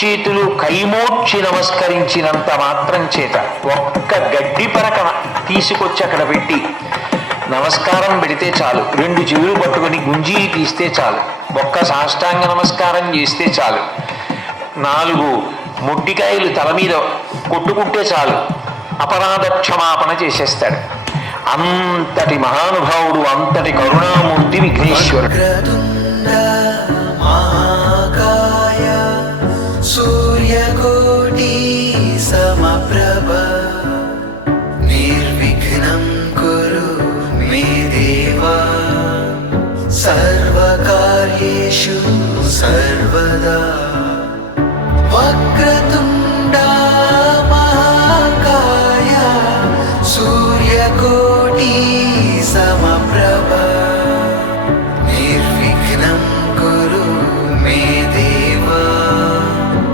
చేతులు కైమోడ్చి నమస్కరించినంత మాత్రం చేత ఒక్క గడ్డి పరక తీసుకొచ్చి అక్కడ పెట్టి నమస్కారం పెడితే చాలు, రెండు చెవులు పట్టుకొని గుంజీ తీస్తే చాలు, ఒక్క సాష్టాంగ నమస్కారం చేస్తే చాలు, 4 మొట్టికాయలు తల మీద కొట్టుకుంటే చాలు, అపరాధ క్షమాపణ చేసేస్తాడు. అంతటి మహానుభావుడు, అంతటి కరుణామూర్తి విఘ్నేశ్వరుడు. సూర్యకోటి సమప్రభ నిర్విఘ్నం కురు మే దేవా సర్వకార్యేషు సర్వదా. వక్రతుండా మహాకాయ సూర్యకోటి